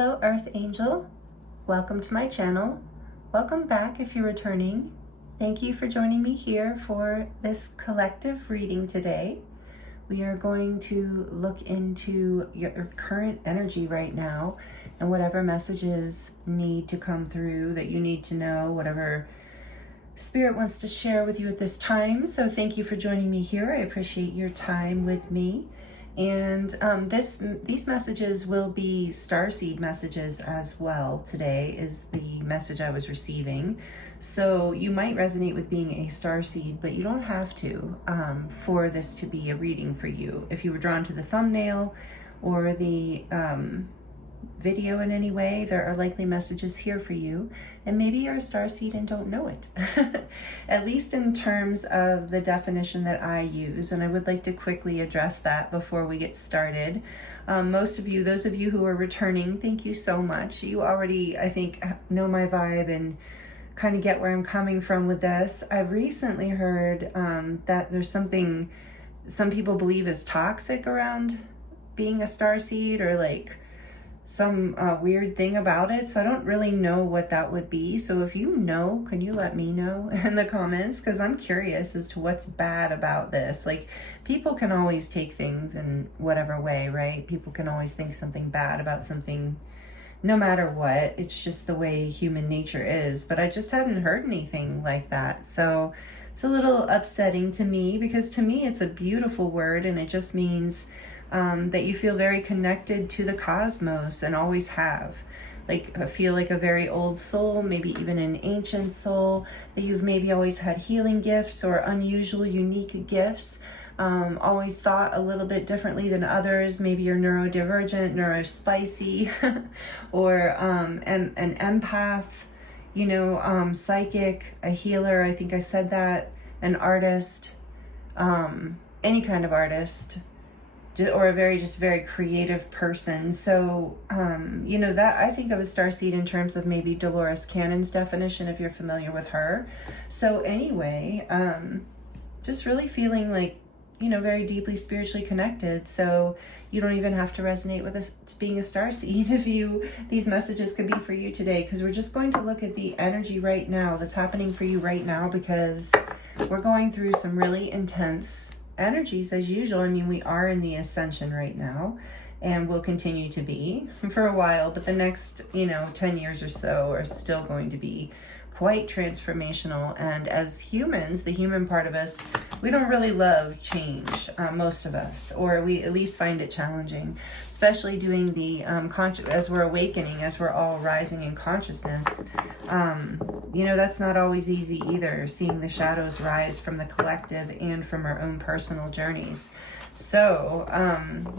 Hello, Earth Angel. Welcome to my channel. Welcome back if you're returning. Thank you for joining me here for this collective reading today. We are going to look into your current energy right now and whatever messages need to come through that you need to know, whatever Spirit wants to share with you at this time. So thank you for joining me here. I appreciate your time with me. And these messages will be starseed messages as well. Today is the message I was receiving. So you might resonate with being a starseed, but you don't have to for this to be a reading for you. If you were drawn to the thumbnail or the video in any way, there are likely messages here for you, and maybe you're a starseed and don't know it. At least in terms of the definition that I use, and I would like to quickly address that before we get started. Most of you, those of you who are returning, thank you so much. You already, I think, know my vibe and kind of get where I'm coming from with this. I've recently heard that there's something some people believe is toxic around being a starseed, or like some weird thing about it. So I don't really know what that would be. So if you know, can you let me know in the comments? Because I'm curious as to what's bad about this. Like, people can always take things in whatever way, right? People can always think something bad about something no matter what. It's just the way human nature is. But I just hadn't heard anything like that. So it's a little upsetting to me, because to me it's a beautiful word, and it just means that you feel very connected to the cosmos and always have. Like, I feel like a very old soul, maybe even an ancient soul, that you've maybe always had healing gifts or unusual, unique gifts, always thought a little bit differently than others. Maybe you're neurodivergent, neurospicy, or an empath, you know, psychic, a healer, I think I said that, an artist, any kind of artist, or a very creative person. So, you know, that I think of a starseed in terms of maybe Dolores Cannon's definition, if you're familiar with her. So anyway, just really feeling like, you know, very deeply spiritually connected. So you don't even have to resonate with us being a starseed if these messages could be for you today, because we're just going to look at the energy right now that's happening for you right now, because we're going through some really intense energies as usual. I mean, we are in the ascension right now, and will continue to be for a while, but the next, you know, 10 years or so are still going to be quite transformational. And as humans, the human part of us, we don't really love change, most of us, or we at least find it challenging, especially doing the as we're awakening, as we're all rising in consciousness. You know, that's not always easy either, seeing the shadows rise from the collective and from our own personal journeys. So,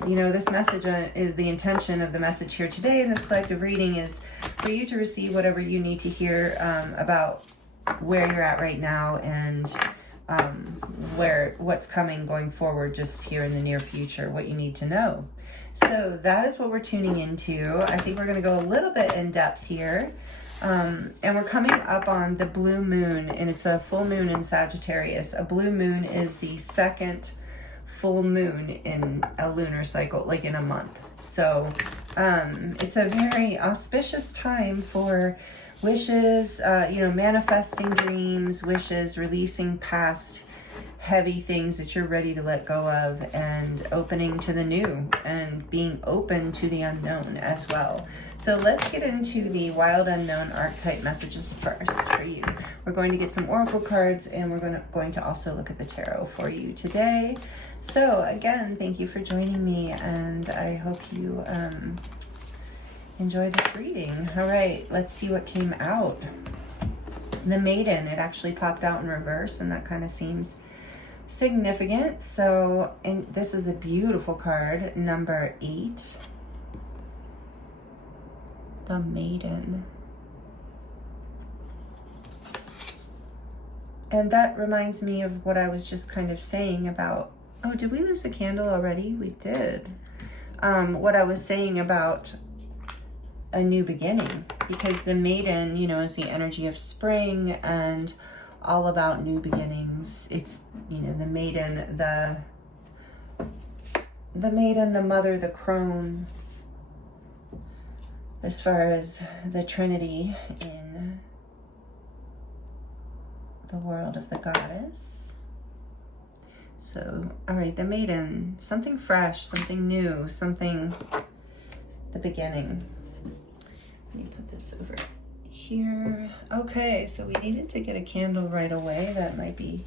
you know, this message is the intention of the message here today in this collective reading is for you to receive whatever you need to hear about where you're at right now, and what's coming going forward, just here in the near future, what you need to know. So that is what we're tuning into. I think we're going to go a little bit in depth here. And we're coming up on the blue moon, and it's a full moon in Sagittarius. A blue moon is the second full moon in a lunar cycle, like in a month. So it's a very auspicious time for wishes, you know, manifesting dreams, wishes, releasing past heavy things that you're ready to let go of, and opening to the new, and being open to the unknown as well. So let's get into the wild unknown archetype messages first for you. We're going to get some oracle cards, and we're going to also look at the tarot for you today. So again, thank you for joining me, and I hope you enjoy this reading. All right, let's see what came out. The Maiden, it actually popped out in reverse, and that kind of seems significant. So, and this is a beautiful card, number 8. The Maiden. And that reminds me of what I was just kind of saying about, oh, did we lose a candle already? We did. What I was saying about a new beginning, because the Maiden, you know, is the energy of spring and all about new beginnings. It's, you know, the maiden, the mother, the crone, as far as the Trinity in the world of the goddess. So, all right, the Maiden, something fresh, something new, something, the beginning. Let me put this over here. Okay, so we needed to get a candle right away. That might be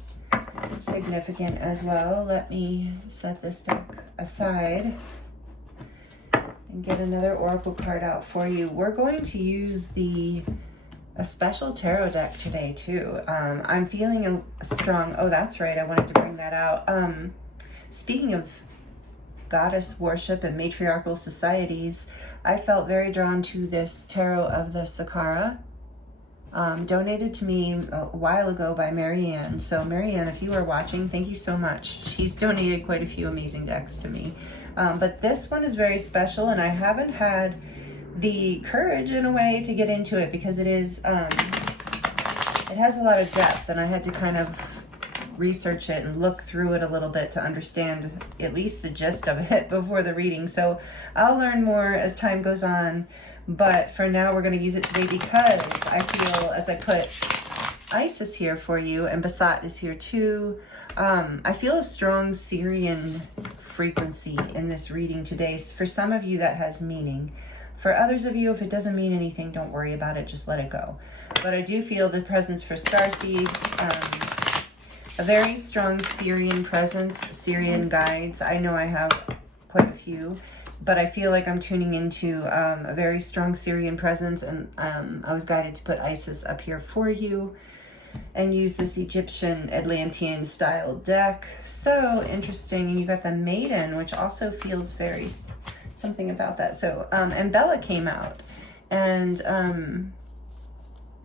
significant as well. Let me set this deck aside and get another oracle card out for you. We're going to use a special tarot deck today too. I'm feeling a strong, oh that's right, I wanted to bring that out. Speaking of goddess worship and matriarchal societies, I felt very drawn to this tarot of the Sakara, donated to me a while ago by Marianne. So Marianne, if you are watching, thank you so much. She's donated quite a few amazing decks to me. But this one is very special, and I haven't had the courage in a way to get into it because it is, it has a lot of depth, and I had to kind of research it and look through it a little bit to understand at least the gist of it before the reading. So I'll learn more as time goes on, but for now we're going to use it today because I feel, as I put Isis here for you, and Basat is here too, I feel a strong Syrian frequency in this reading today. For some of you that has meaning. For others of you, if it doesn't mean anything, don't worry about it, just let it go. But I do feel the presence for starseeds, a very strong Syrian presence, Syrian guides. I know I have quite a few, but I feel like I'm tuning into a very strong Syrian presence, and I was guided to put Isis up here for you and use this Egyptian Atlantean style deck. So interesting. And you got the Maiden, which also feels very something about that. So and Bella came out, and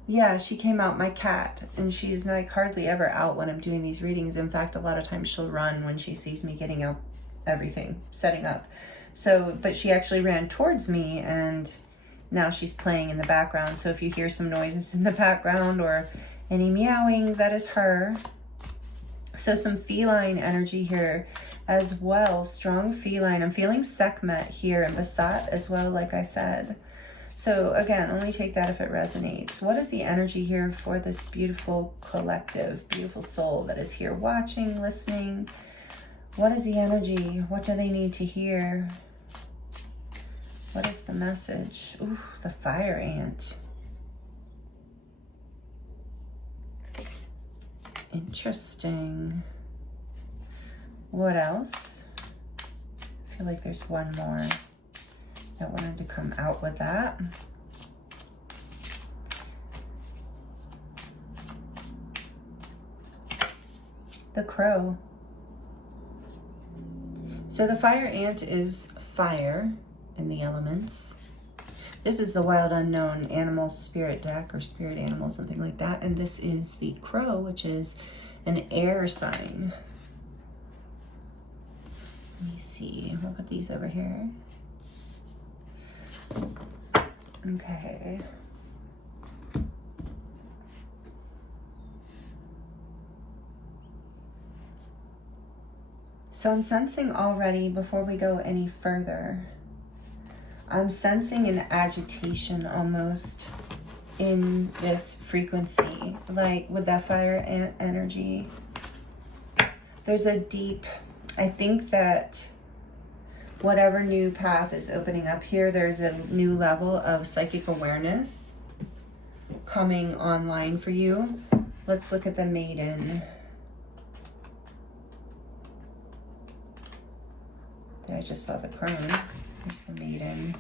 yeah, she came out, my cat, and she's like hardly ever out when I'm doing these readings. In fact, a lot of times she'll run when she sees me getting out everything, setting up. So, but she actually ran towards me, and now she's playing in the background. So if you hear some noises in the background or any meowing, that is her. So some feline energy here as well, strong feline. I'm feeling Sekhmet here and Basat as well, like I said. So again, only take that if it resonates. What is the energy here for this beautiful collective, beautiful soul that is here watching, listening? What is the energy? What do they need to hear? What is the message? Ooh, the fire ant. Interesting. What else? I feel like there's one more that wanted to come out with that. The crow. So the fire ant is fire in the elements. This is the Wild Unknown Animals Spirit deck, or Spirit Animal, something like that. And this is the crow, which is an air sign. Let me see. We'll put these over here. Okay. So I'm sensing already, before we go any further, I'm sensing an agitation almost in this frequency, like with that fire ant energy. There's a deep, I think that whatever new path is opening up here, there's a new level of psychic awareness coming online for you. Let's look at the Maiden. There, I just saw the crone. There's the Maiden.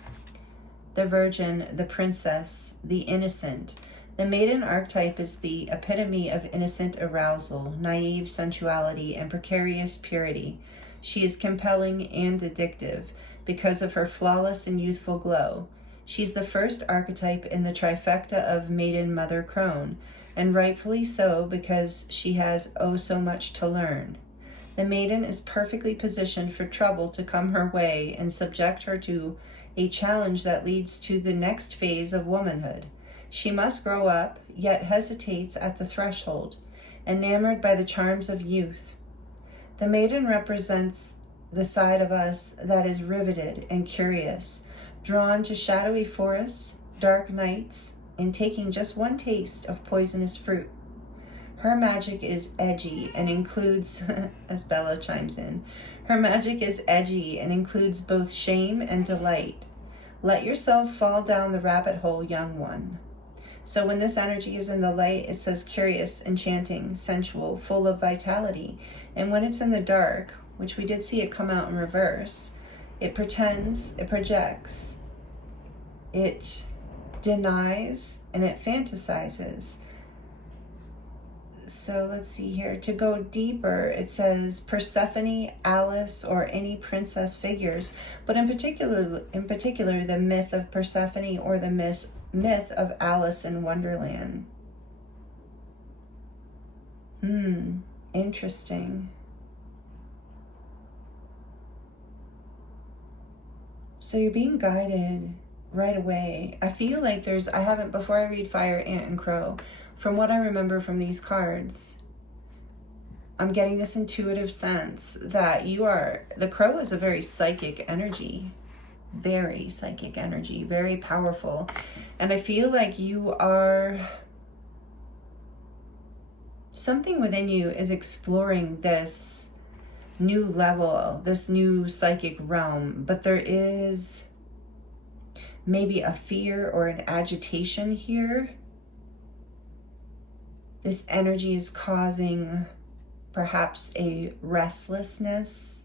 The Virgin, the Princess, the Innocent. The Maiden archetype is the epitome of innocent arousal, naive sensuality, and precarious purity. She is compelling and addictive because of her flawless and youthful glow. She's the first archetype in the trifecta of Maiden Mother Crone, and rightfully so because she has oh so much to learn. The Maiden is perfectly positioned for trouble to come her way and subject her to a challenge that leads to the next phase of womanhood. She must grow up, yet hesitates at the threshold, enamored by the charms of youth. The Maiden represents the side of us that is riveted and curious, drawn to shadowy forests, dark nights, and taking just one taste of poisonous fruit. Her magic is edgy and includes, as Bella chimes in, her magic is edgy and includes both shame and delight. Let yourself fall down the rabbit hole, young one. So when this energy is in the light, it says curious, enchanting, sensual, full of vitality. And when it's in the dark, which we did see it come out in reverse, it pretends, it projects, it denies, and it fantasizes. So let's see here. To go deeper, it says Persephone, Alice, or any princess figures, but in particular, the myth of Persephone or the myth of Alice in Wonderland. Interesting. So you're being guided right away. I feel like before I read Fire, Ant, and Crow, from what I remember from these cards, I'm getting this intuitive sense that the Crow is a very psychic energy, very powerful. And I feel like something within you is exploring this new level, this new psychic realm, but there is maybe a fear or an agitation here. This energy is causing perhaps a restlessness,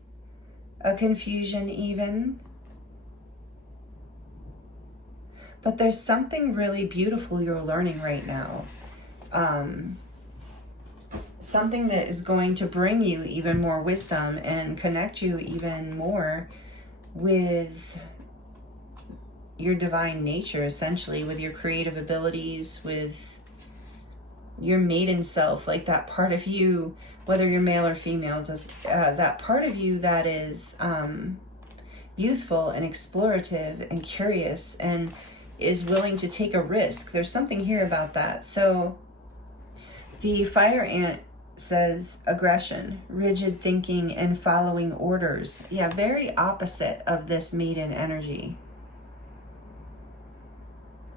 a confusion even. But there's something really beautiful you're learning right now. Something that is going to bring you even more wisdom and connect you even more with your divine nature, essentially, with your creative abilities, with your maiden self, like that part of you, whether you're male or female, that part of you that is youthful and explorative and curious and is willing to take a risk. There's something here about that. So the Fire Ant says aggression, rigid thinking, and following orders. Yeah, very opposite of this maiden energy.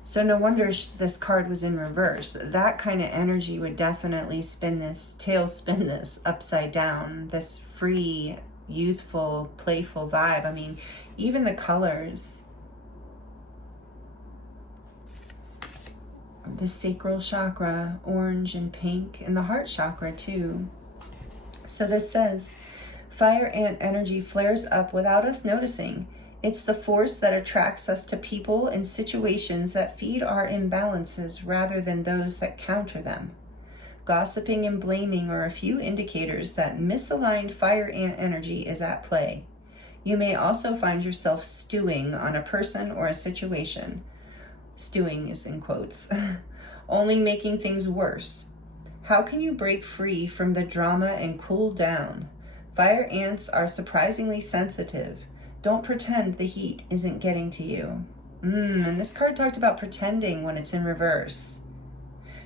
So no wonder this card was in reverse. That kind of energy would definitely tailspin this upside down, this free, youthful, playful vibe. I mean, even the colors, the sacral chakra, orange and pink, and the heart chakra too. So this says, Fire Ant energy flares up without us noticing. It's the force that attracts us to people and situations that feed our imbalances rather than those that counter them. Gossiping and blaming are a few indicators that misaligned Fire Ant energy is at play. You may also find yourself stewing on a person or a situation. Stewing is in quotes. Only making things worse. How can you break free from the drama and cool down? Fire ants are surprisingly sensitive. Don't pretend the heat isn't getting to you. And this card talked about pretending when it's in reverse.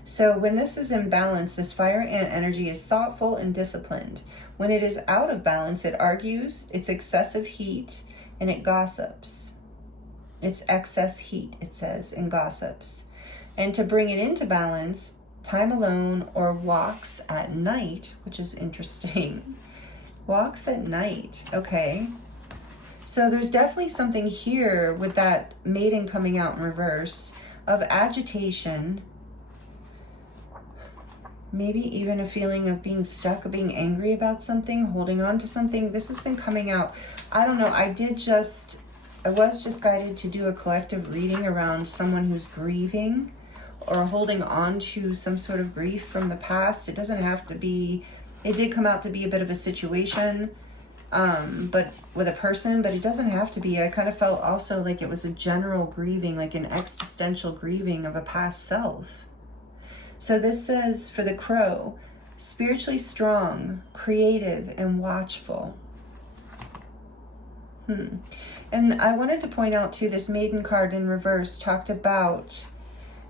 So when this is in balance, this Fire Ant energy is thoughtful and disciplined. When it is out of balance, it argues, it's excessive heat, and it gossips. It's excess heat, it says, and gossips. And to bring it into balance, time alone or walks at night, which is interesting. Walks at night, okay. So there's definitely something here with that maiden coming out in reverse of agitation, maybe even a feeling of being stuck, of being angry about something, holding on to something. This has been coming out. I don't know. I was just guided to do a collective reading around someone who's grieving or holding on to some sort of grief from the past. It doesn't have to be, it did come out to be a bit of a situation, but with a person, but it doesn't have to be. I kind of felt also like it was a general grieving, like an existential grieving of a past self. So this says for the Crow, spiritually strong, creative, and watchful. And I wanted to point out too, this maiden card in reverse talked about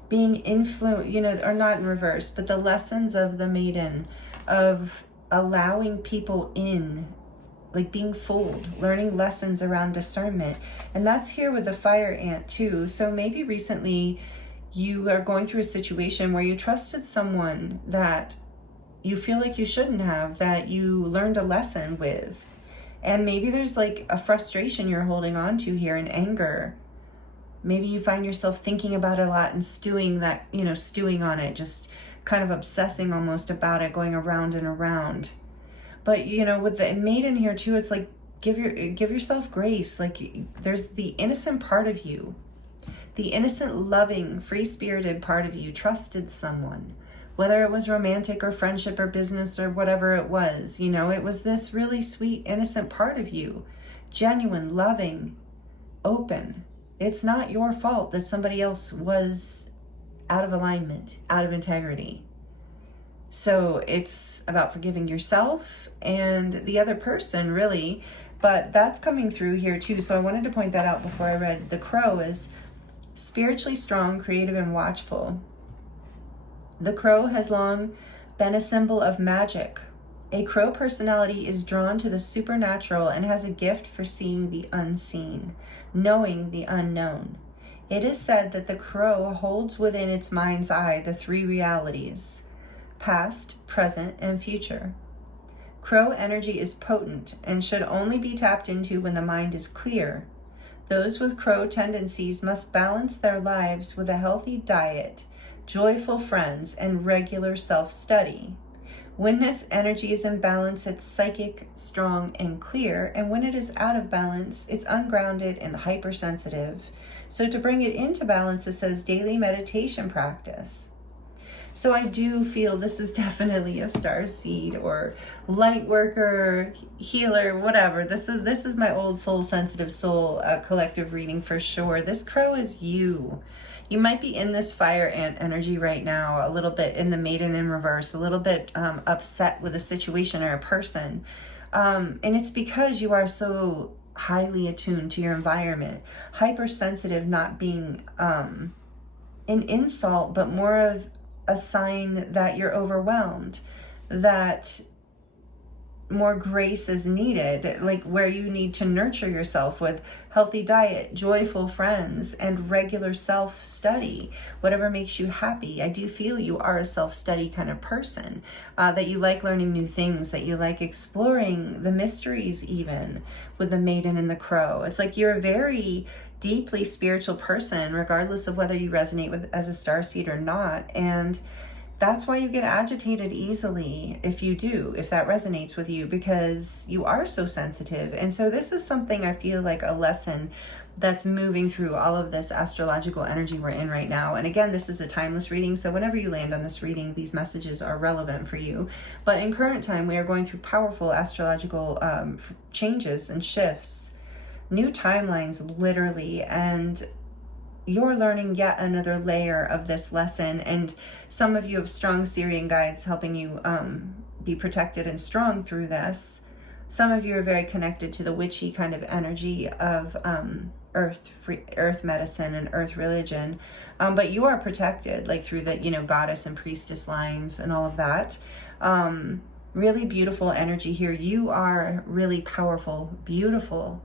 being influenced, or not in reverse, but the lessons of the maiden, of allowing people in like being fooled, learning lessons around discernment. And that's here with the fire ant too. So maybe recently you are going through a situation where you trusted someone that you feel like you shouldn't have, that you learned a lesson with. And maybe there's like a frustration you're holding on to here, and anger. Maybe you find yourself thinking about it a lot and stewing on it, just kind of obsessing almost about it, going around and around. But with the maiden here too, it's like give yourself grace. Like there's the innocent part of you, the innocent, loving, free-spirited part of you trusted someone, whether it was romantic or friendship or business or whatever it was. It was this really sweet, innocent part of you, genuine, loving, open. It's not your fault that somebody else was out of alignment, out of integrity. So it's about forgiving yourself and the other person, really. But that's coming through here too. So I wanted to point that out before I read. The crow is spiritually strong, creative, and watchful. The crow has long been a symbol of magic. A crow personality is drawn to the supernatural and has a gift for seeing the unseen, knowing the unknown. It is said that the crow holds within its mind's eye the three realities: past, present, and future. Crow energy is potent and should only be tapped into when the mind is clear. Those with crow tendencies must balance their lives with a healthy diet, joyful friends, and regular self-study. When this energy is in balance, it's psychic, strong, and clear, and when it is out of balance, it's ungrounded and hypersensitive. So to bring it into balance, it says daily meditation practice. So I do feel this is definitely a starseed or light worker, healer, whatever. This is my old soul, sensitive soul collective reading for sure. This crow is you. You might be in this fire ant energy right now, a little bit in the maiden in reverse, a little bit upset with a situation or a person. And it's because you are so highly attuned to your environment, hypersensitive, not being an insult, but more of a sign that you're overwhelmed, that more grace is needed, like where you need to nurture yourself with healthy diet, joyful friends, and regular self-study, whatever makes you happy. I do feel you are a self-study kind of person, that you like learning new things, that you like exploring the mysteries, even with the maiden and the crow. It's like you're a very deeply spiritual person, regardless of whether you resonate with as a starseed or not. And that's why you get agitated easily if that resonates with you, because you are so sensitive. And so this is something I feel like a lesson that's moving through all of this astrological energy we're in right now. And again, this is a timeless reading, so whenever you land on this reading, these messages are relevant for you. But in current time, we are going through powerful astrological changes and shifts, new timelines, literally, and you're learning yet another layer of this lesson. And some of you have strong Syrian guides helping you be protected and strong through this. Some of you are very connected to the witchy kind of energy of earth medicine and earth religion, but you are protected, like through the goddess and priestess lines and all of that. Really beautiful energy here. You are really powerful, beautiful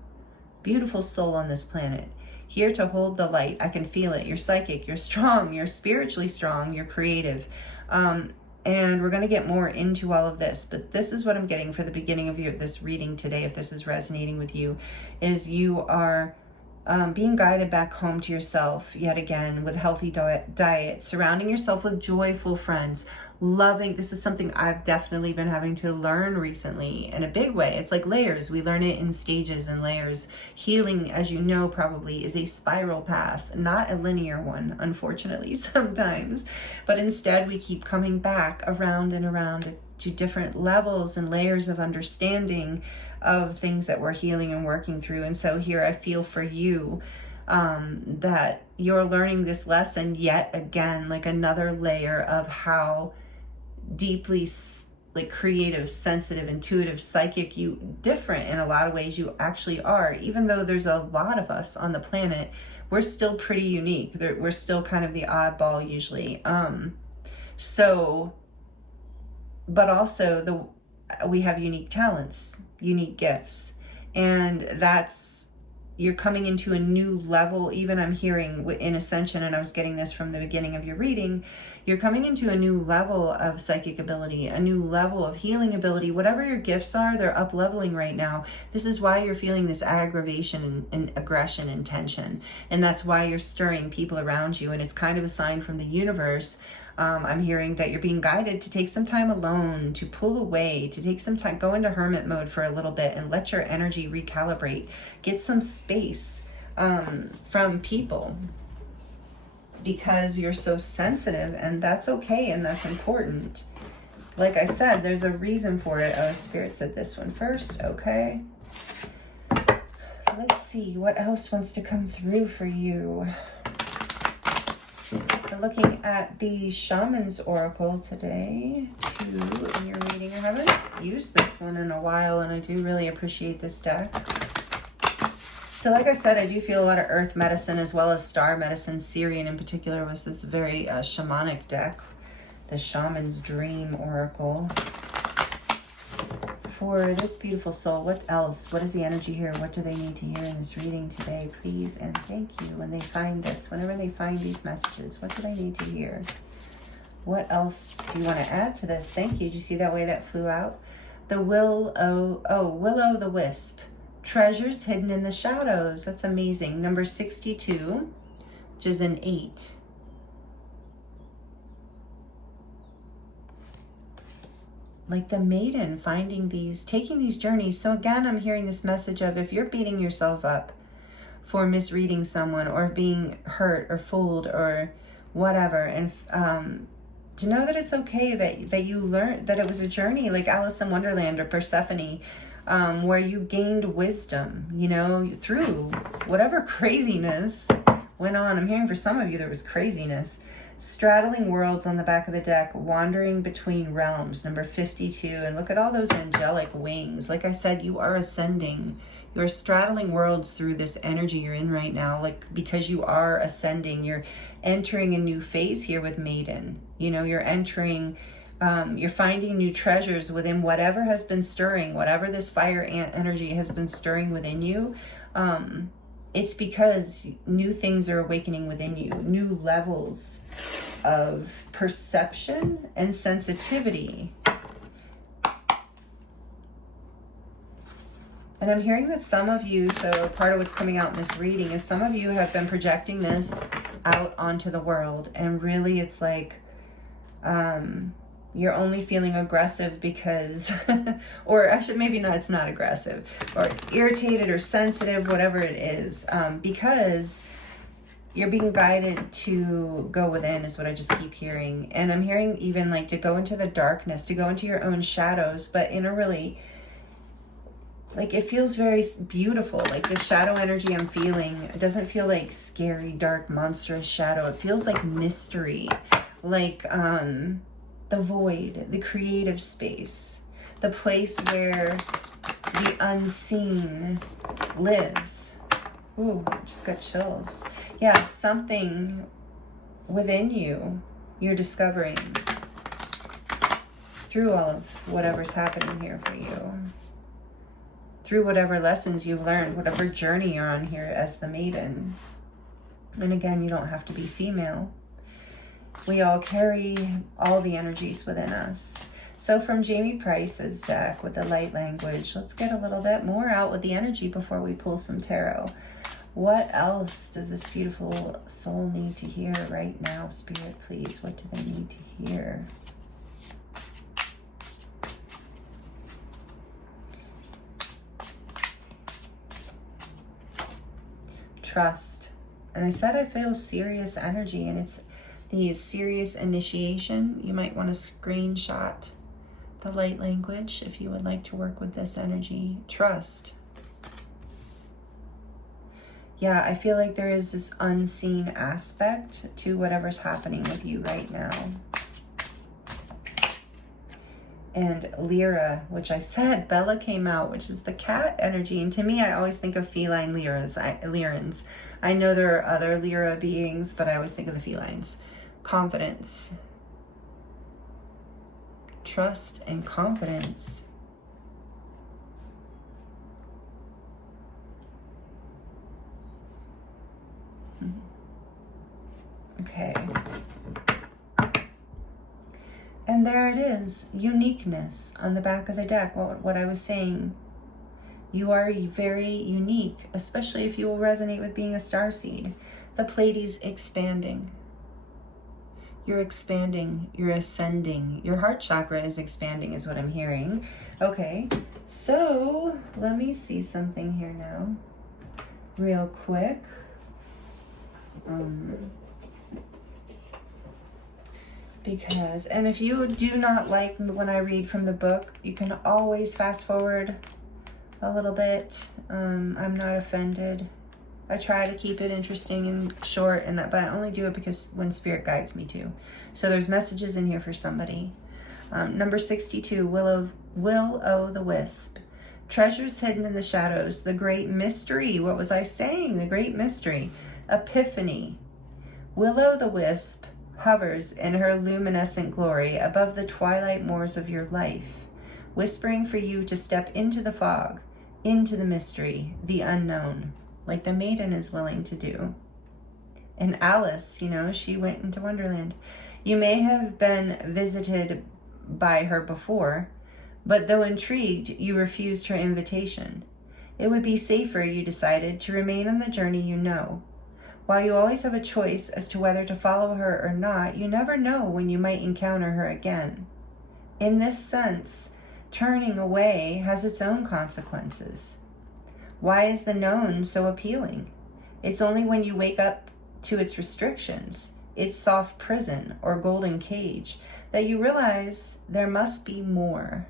soul on this planet, here to hold the light. I can feel it. You're psychic, you're strong, you're spiritually strong, you're creative. And we're going to get more into all of this, but this is what I'm getting for the beginning of this reading today. If this is resonating with you, is you are being guided back home to yourself yet again with healthy diet, surrounding yourself with joyful friends, loving. This is something I've definitely been having to learn recently in a big way. It's like layers. We learn it in stages and layers. Healing, as you know, probably is a spiral path, not a linear one, unfortunately, sometimes. But instead, we keep coming back around and around to different levels and layers of understanding of things that we're healing and working through. And so here I feel for you that you're learning this lesson yet again, like another layer of how deeply like creative, sensitive, intuitive, psychic, different in a lot of ways you actually are. Even though there's a lot of us on the planet, we're still pretty unique. We're still kind of the oddball usually. But also we have unique talents, unique gifts. And you're coming into a new level. Even I'm hearing in Ascension, and I was getting this from the beginning of your reading, you're coming into a new level of psychic ability, a new level of healing ability. Whatever your gifts are, they're up leveling right now. This is why you're feeling this aggravation and aggression and tension. And that's why you're stirring people around you. And it's kind of a sign from the universe. I'm hearing that you're being guided to take some time alone, to pull away, to take some time, go into hermit mode for a little bit and let your energy recalibrate. Get some space from people, because you're so sensitive, and that's okay, and that's important. Like I said, there's a reason for it. Oh, Spirit said this one first. Okay. Let's see what else wants to come through for you. We're looking at the Shaman's Oracle today, too, in your reading. I haven't used this one in a while, and I do really appreciate this deck. So like I said, I do feel a lot of earth medicine as well as star medicine. Syrian in particular was this very shamanic deck, the Shaman's Dream Oracle. For this beautiful soul, what else? What is the energy here? What do they need to hear in this reading today? Please and thank you. When they find this, whenever they find these messages, what do they need to hear? What else do you want to add to this? Thank you. Did you see that way that flew out? The Will-o' the Wisp. Treasures hidden in the shadows. That's amazing. Number 62, which is an 8. Like the maiden finding these, taking these journeys. So again, I'm hearing this message of, if you're beating yourself up for misreading someone or being hurt or fooled or whatever, and to know that it's okay, that you learned that it was a journey, like Alice in Wonderland or Persephone, where you gained wisdom, you know, through whatever craziness went on. I'm hearing for some of you there was craziness. Straddling worlds on the back of the deck, wandering between realms, number 52. And look at all those angelic wings. Like I said, you are ascending. You are straddling worlds through this energy you're in right now. Like, because you are ascending, you're entering a new phase here with Maiden. You know, you're entering, you're finding new treasures within whatever has been stirring, whatever this fire ant energy has been stirring within you. It's because new things are awakening within you, new levels of perception and sensitivity. And I'm hearing that some of you, so part of what's coming out in this reading is some of you have been projecting this out onto the world. And really it's like, you're only feeling aggressive because, or actually maybe not, it's not aggressive, or irritated or sensitive, whatever it is, because you're being guided to go within is what I just keep hearing. And I'm hearing even like to go into the darkness, to go into your own shadows, but in a really, like, it feels very beautiful. Like the shadow energy I'm feeling, it doesn't feel like scary, dark, monstrous shadow. It feels like mystery, like, the void, the creative space, the place where the unseen lives. Ooh, just got chills. Yeah, something within you you're discovering through all of whatever's happening here for you. Through whatever lessons you've learned, whatever journey you're on here as the maiden. And again, you don't have to be female. We all carry all the energies within us. So from Jamie Price's deck with the light language, let's get a little bit more out with the energy before we pull some tarot. What else does this beautiful soul need to hear right now, Spirit, please? What do they need to hear? Trust. And I said I feel serious energy, and it's the serious initiation. You might want to screenshot the light language if you would like to work with this energy. Trust. Yeah, I feel like there is this unseen aspect to whatever's happening with you right now. And Lyra, which I said, Bella came out, which is the cat energy. And to me, I always think of feline Lyrans. I know there are other Lyra beings, but I always think of the felines. Confidence. Trust and confidence. Okay. And there it is, uniqueness on the back of the deck. What I was saying, you are very unique, especially if you will resonate with being a starseed. The Pleiades expanding. You're expanding, you're ascending. Your heart chakra is expanding is what I'm hearing. Okay, so let me see something here now, real quick. Because, and if you do not like when I read from the book, you can always fast forward a little bit. I'm not offended. I try to keep it interesting and short, but I only do it because when Spirit guides me to. So there's messages in here for somebody. Number 62, Will-o'-the-wisp. Treasures hidden in the shadows, the great mystery. What was I saying? The great mystery. Epiphany. Will-o'-the-wisp hovers in her luminescent glory above the twilight moors of your life, whispering for you to step into the fog, into the mystery, the unknown, like the maiden is willing to do. And Alice, she went into Wonderland. You may have been visited by her before, but though intrigued, you refused her invitation. It would be safer, you decided, to remain on the journey you know. While you always have a choice as to whether to follow her or not, you never know when you might encounter her again. In this sense, turning away has its own consequences. Why is the known so appealing? It's only when you wake up to its restrictions, its soft prison or golden cage, that you realize there must be more.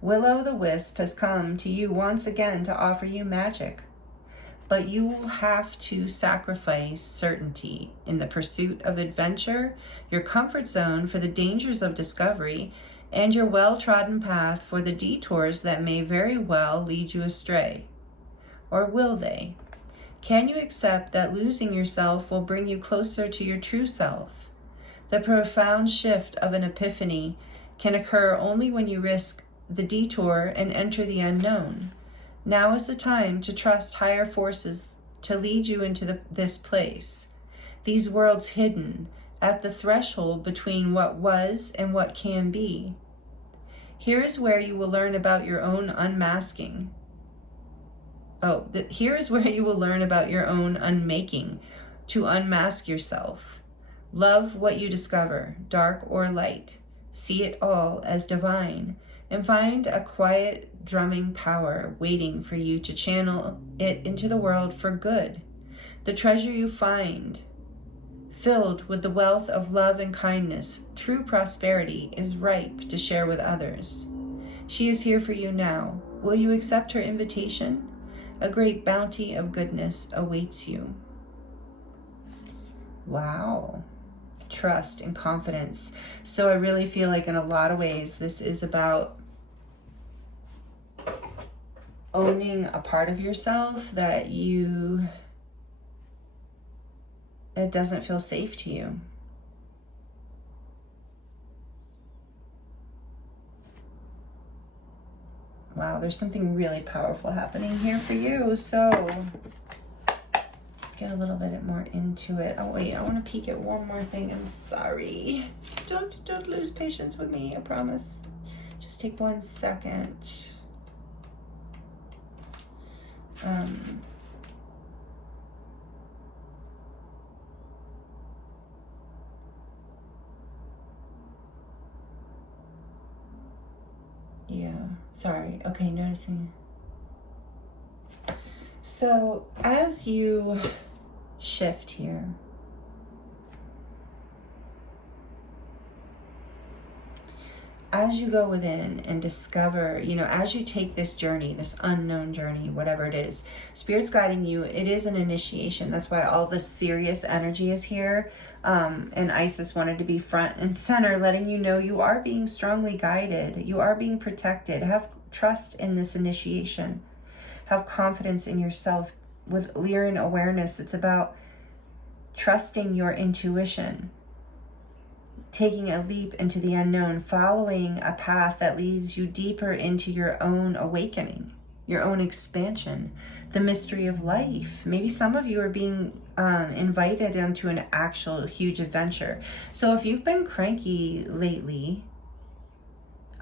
Will-o'-the-wisp has come to you once again to offer you magic. But you will have to sacrifice certainty in the pursuit of adventure, your comfort zone for the dangers of discovery, and your well-trodden path for the detours that may very well lead you astray. Or will they? Can you accept that losing yourself will bring you closer to your true self? The profound shift of an epiphany can occur only when you risk the detour and enter the unknown. Now is the time to trust higher forces to lead you into this place. These worlds hidden at the threshold between what was and what can be. Here is where you will learn about your own unmasking. Here is where you will learn about your own unmaking, to unmask yourself. Love what you discover, dark or light. See it all as divine, and find a quiet drumming power waiting for you to channel it into the world for good. The treasure you find, filled with the wealth of love and kindness, true prosperity, is ripe to share with others. She is here for you now. Will you accept her invitation? A great bounty of goodness awaits you. Wow. Trust and confidence. So I really feel like in a lot of ways this is about owning a part of yourself that it doesn't feel safe to you. Wow, there's something really powerful happening here for you. So let's get a little bit more into it. Oh wait, I want to peek at one more thing. I'm sorry. Don't lose patience with me, I promise. Just take 1 second. Yeah, sorry. Okay, noticing. So as you shift here, as you go within and discover, as you take this journey, this unknown journey, whatever it is, Spirit's guiding you. It is an initiation. That's why all this serious energy is here. And Isis wanted to be front and center, letting you know you are being strongly guided. You are being protected. Have trust in this initiation. Have confidence in yourself. With Lyran awareness, it's about trusting your intuition. Taking a leap into the unknown, following a path that leads you deeper into your own awakening. your own expansion, the mystery of life. Maybe some of you are being invited into an actual huge adventure. So if you've been cranky lately,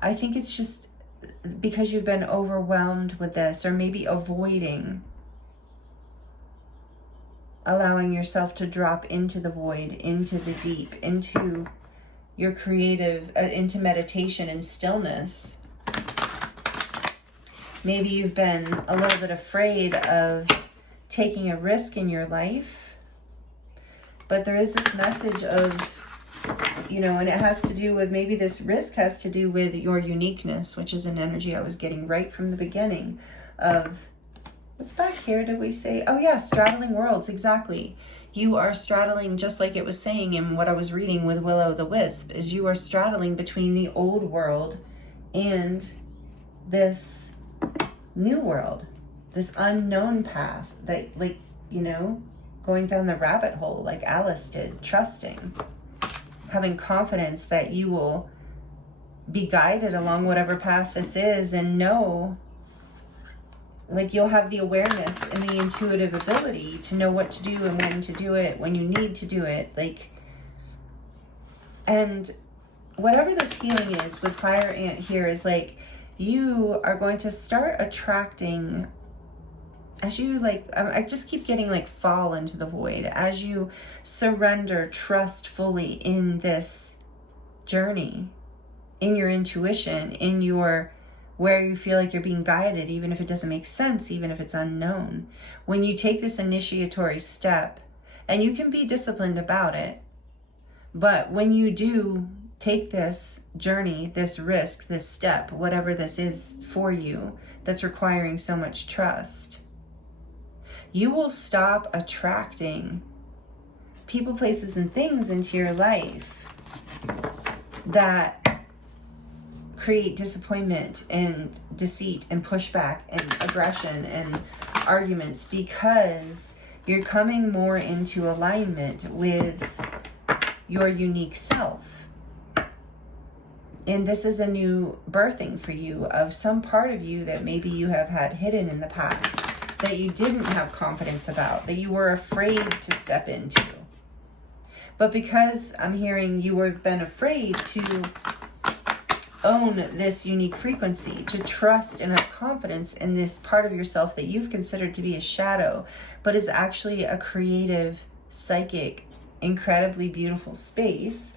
I think it's just because you've been overwhelmed with this, or maybe avoiding allowing yourself to drop into the void, into the deep, into your creative, into meditation and stillness. Maybe you've been a little bit afraid of taking a risk in your life, but there is this message of, you know, and it has to do with, maybe this risk has to do with your uniqueness, which is an energy I was getting right from the beginning of, what's back here, did we say? Oh yeah, straddling worlds, exactly. You are straddling, just like it was saying in what I was reading with Willow the Wisp, is you are straddling between the old world and this new world, this unknown path that, like, you know, going down the rabbit hole like Alice did, trusting, having confidence that you will be guided along whatever path this is, and know, like, you'll have the awareness and the intuitive ability to know what to do and when to do it, when you need to do it. Like, and whatever this healing is with Fire Ant here is like, you are going to start attracting, as you, like, I just keep getting like fall into the void, as you surrender, trust fully in this journey, in your intuition, in your, where you feel like you're being guided, even if it doesn't make sense, even if it's unknown. When you take this initiatory step, and you can be disciplined about it, but when you do take this journey, this risk, this step, whatever this is for you, that's requiring so much trust, you will stop attracting people, places, and things into your life that create disappointment and deceit and pushback and aggression and arguments, because you're coming more into alignment with your unique self. And this is a new birthing for you of some part of you that maybe you have had hidden in the past, that you didn't have confidence about, that you were afraid to step into. But because I'm hearing you have been afraid to own this unique frequency, to trust and have confidence in this part of yourself that you've considered to be a shadow, but is actually a creative, psychic, incredibly beautiful space,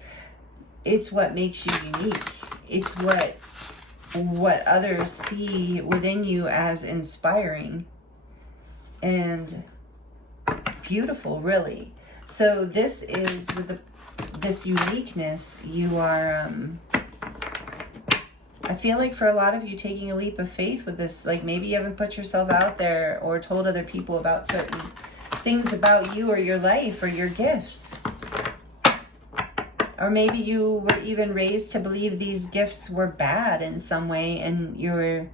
it's what makes you unique. It's what others see within you as inspiring and beautiful, really. So this is, with this uniqueness, you are, I feel like for a lot of you, taking a leap of faith with this, like maybe you haven't put yourself out there or told other people about certain things about you or your life or your gifts. Or maybe you were even raised to believe these gifts were bad in some way, and you're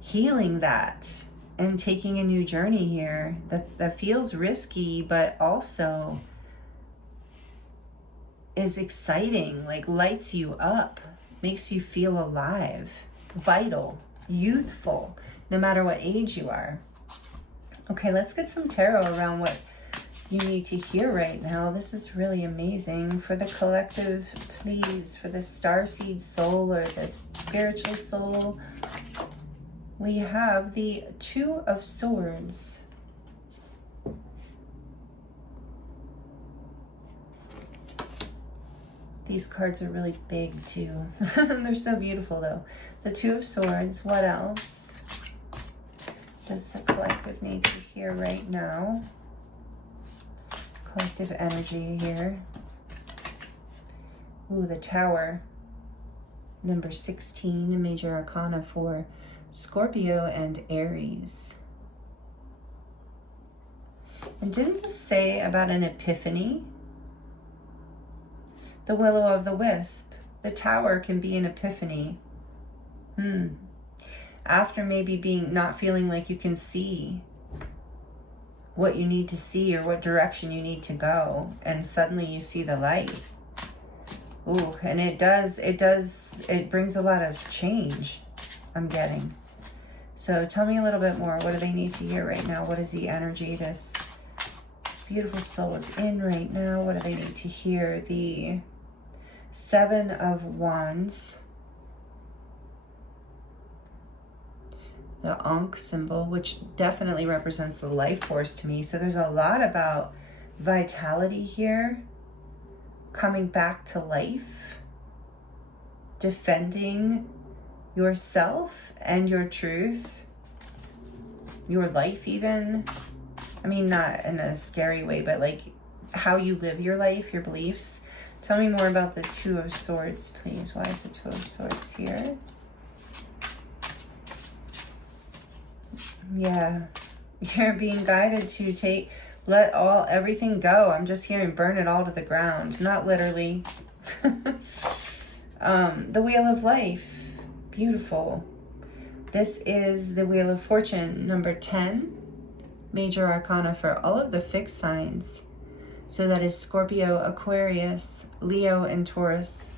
healing that and taking a new journey here that feels risky, but also is exciting, like lights you up, makes you feel alive, vital, youthful, no matter what age you are. Okay, let's get some tarot around what you need to hear right now. This is really amazing. For the collective, please, for the starseed soul or the spiritual soul, we have the Two of Swords. These cards are really big too. They're so beautiful though. The Two of Swords. What else does the collective need to hear right now? Collective energy here. Ooh, the Tower. Number 16, major arcana for Scorpio and Aries. And didn't this say about an epiphany? The Willow of the Wisp. The Tower can be an epiphany. After maybe not feeling like you can see what you need to see or what direction you need to go, and suddenly you see the light. Ooh, and it brings a lot of change, I'm getting. So tell me a little bit more. What do they need to hear right now? What is the energy this beautiful soul is in right now? What do they need to hear? The Seven of Wands. The Ankh symbol, which definitely represents the life force to me. So there's a lot about vitality here, coming back to life, defending yourself and your truth, your life even. I mean, not in a scary way, but like how you live your life, your beliefs. Tell me more about the Two of Swords, please. Why is the Two of Swords here? Yeah, you're being guided to let everything go. I'm just hearing burn it all to the ground. Not literally. The Wheel of Life. Beautiful. This is the Wheel of Fortune, number 10. Major arcana for all of the fixed signs. So that is Scorpio, Aquarius, Leo, and Taurus.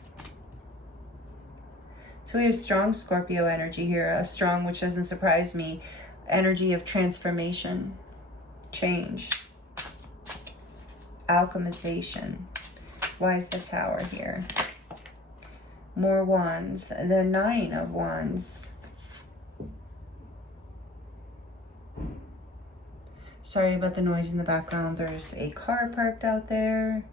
So we have strong Scorpio energy here. A strong, which doesn't surprise me, energy of transformation, change, alchemization. Why is the Tower here? More Wands. The Nine of Wands. Sorry about the noise in the background. There's a car parked out there.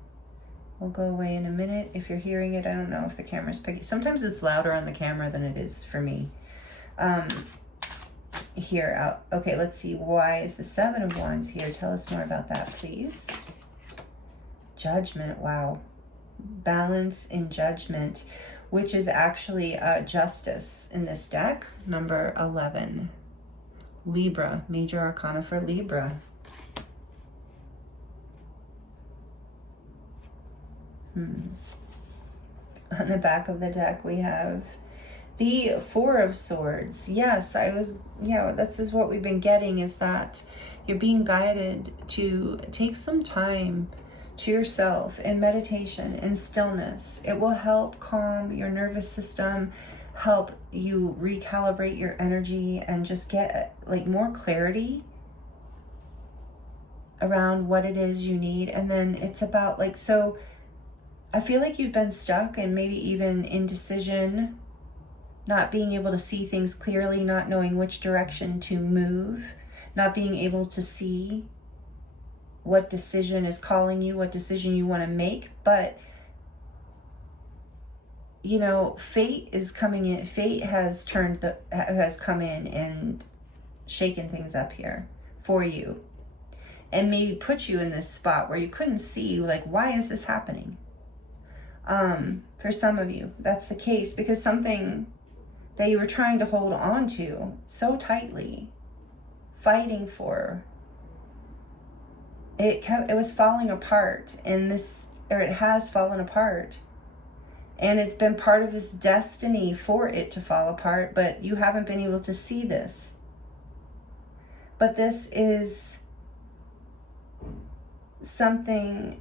We'll go away in a minute. If you're hearing it, I don't know if the camera's picking. Sometimes it's louder on the camera than it is for me. Okay, let's see. Why is the Seven of Wands here? Tell us more about that, please. Judgment. Wow. Balance in judgment, which is actually justice in this deck. Number 11. Libra. Major arcana for Libra. On the back of the deck, we have the Four of Swords. Yes, this is what we've been getting, is that you're being guided to take some time to yourself in meditation, in stillness. It will help calm your nervous system, help you recalibrate your energy, and just get like more clarity around what it is you need. And then it's about like, so I feel like you've been stuck and maybe even indecision, not being able to see things clearly, not knowing which direction to move, not being able to see what decision is calling you, what decision you want to make. But you know, fate is coming in. Fate has come in and shaken things up here for you, and maybe put you in this spot where you couldn't see, like, why is this happening? For some of you, that's the case, because something that you were trying to hold on to so tightly, fighting for, it was falling apart, it has fallen apart. And it's been part of this destiny for it to fall apart, but you haven't been able to see this. But this is something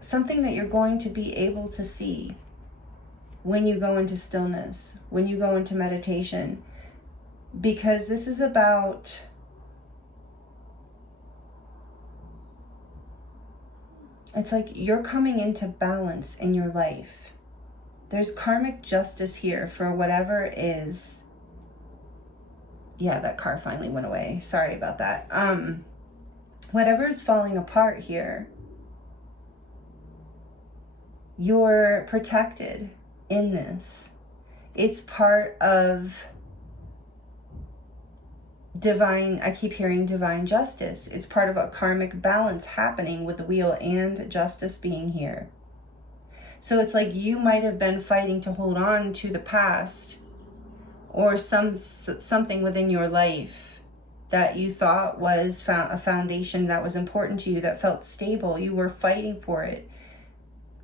that you're going to be able to see when you go into stillness, when you go into meditation, because this is about it's like you're coming into balance in your life. There's karmic justice here for whatever is. Yeah, that car finally went away. Sorry about that. Whatever is falling apart here, you're protected in this. It's part of divine, I keep hearing divine justice. It's part of a karmic balance happening with the wheel and justice being here. So it's like you might have been fighting to hold on to the past or something within your life that you thought was a foundation that was important to you, that felt stable. You were fighting for it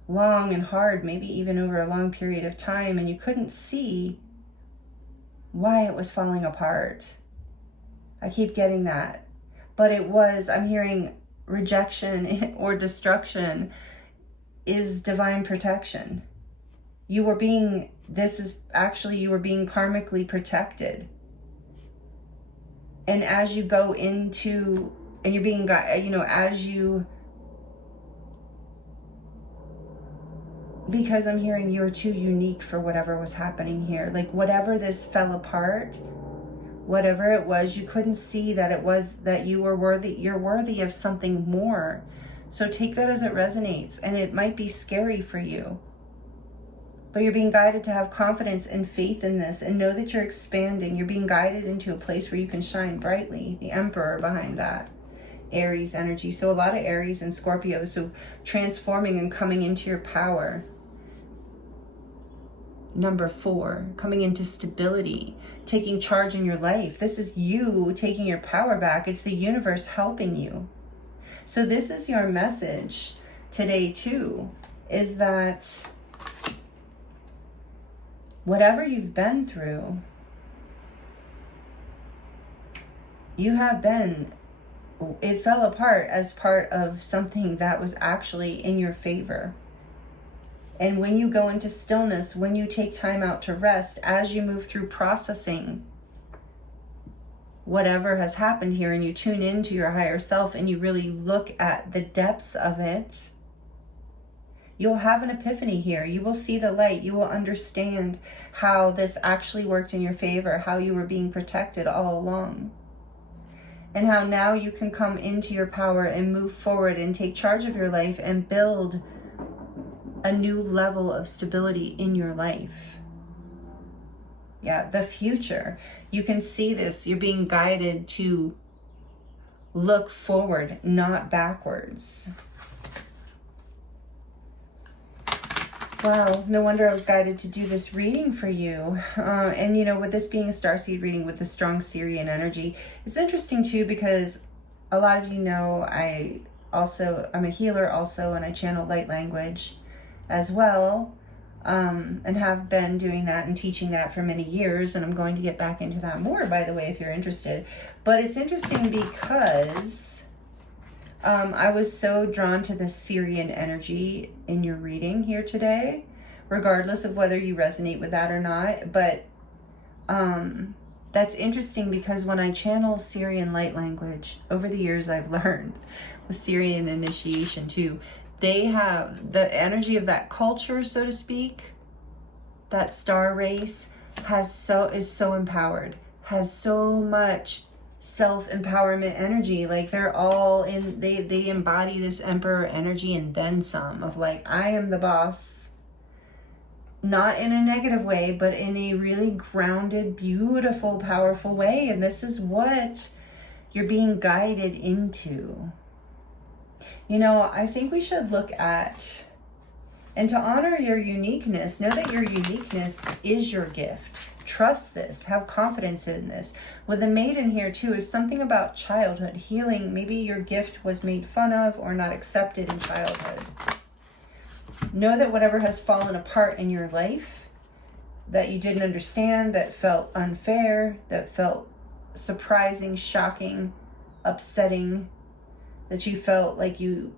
long and hard, maybe even over a long period of time, and you couldn't see why it was falling apart. I keep getting that. But I'm hearing rejection or destruction is divine protection. you were being, you were being karmically protected. And as you go into, and you're being, because I'm hearing you were too unique for whatever was happening here. Like whatever this fell apart, whatever it was, you couldn't see that it was, that you were worthy, you're worthy of something more. So take that as it resonates, and it might be scary for you. But you're being guided to have confidence and faith in this, and know that you're expanding. You're being guided into a place where you can shine brightly. The Emperor behind that. Aries energy. So a lot of Aries and Scorpio. So transforming and coming into your power. Number 4, coming into stability, taking charge in your life. This is you taking your power back. It's the universe helping you. So this is your message today too, is that whatever you've been through, it fell apart as part of something that was actually in your favor. And when you go into stillness, when you take time out to rest, as you move through processing whatever has happened here, and you tune into your higher self and you really look at the depths of it, you'll have an epiphany here. You will see the light. You will understand how this actually worked in your favor, how you were being protected all along. And how now you can come into your power and move forward and take charge of your life and build a new level of stability in your life. Yeah, the future. You can see this. You're being guided to look forward, not backwards. Wow, no wonder I was guided to do this reading for you. And with this being a starseed reading with the strong Sirian energy, it's interesting too, because a lot of you know I'm a healer also, and I channel light language as well, and have been doing that and teaching that for many years, and I'm going to get back into that more, by the way, if you're interested. But it's interesting because I was so drawn to the Sirian energy in your reading here today, regardless of whether you resonate with that or not. But that's interesting because when I channel Sirian light language, over the years I've learned with Sirian initiation too, they have the energy of that culture, so to speak. That star race is so empowered, has so much self-empowerment energy. Like they're all in, they embody this emperor energy and then some, of like, I am the boss. Not in a negative way, but in a really grounded, beautiful, powerful way. And this is what you're being guided into. I think we should look at, and to honor your uniqueness, know that your uniqueness is your gift. Trust this, have confidence in this. With the maiden here too is something about childhood, healing. Maybe your gift was made fun of or not accepted in childhood. Know that whatever has fallen apart in your life, that you didn't understand, that felt unfair, that felt surprising, shocking, upsetting, that you felt like you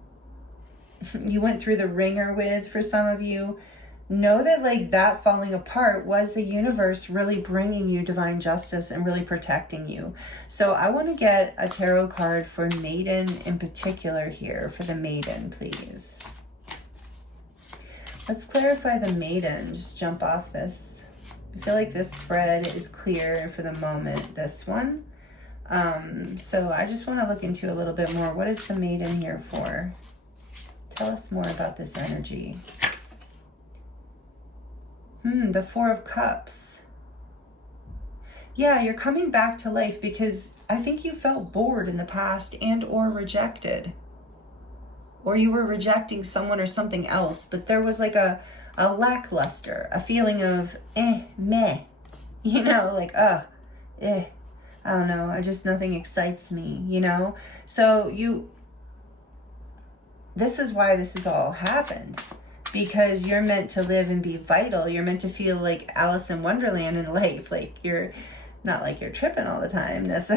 went through the ringer with, for some of you, know that like that falling apart was the universe really bringing you divine justice and really protecting you. So I want to get a tarot card for maiden in particular here, for the maiden, please. Let's clarify the maiden. Just jump off this. I feel like this spread is clear for the moment, this one. So I just want to look into a little bit more. What is the maiden here for? Tell us more about this energy. The Four of Cups. Yeah, you're coming back to life because I think you felt bored in the past and or rejected. Or you were rejecting someone or something else, but there was like a lackluster, a feeling of meh. Like, I don't know, nothing excites me, So this is why this has all happened. Because you're meant to live and be vital. You're meant to feel like Alice in Wonderland in life. Like you're not like you're tripping all the time, unless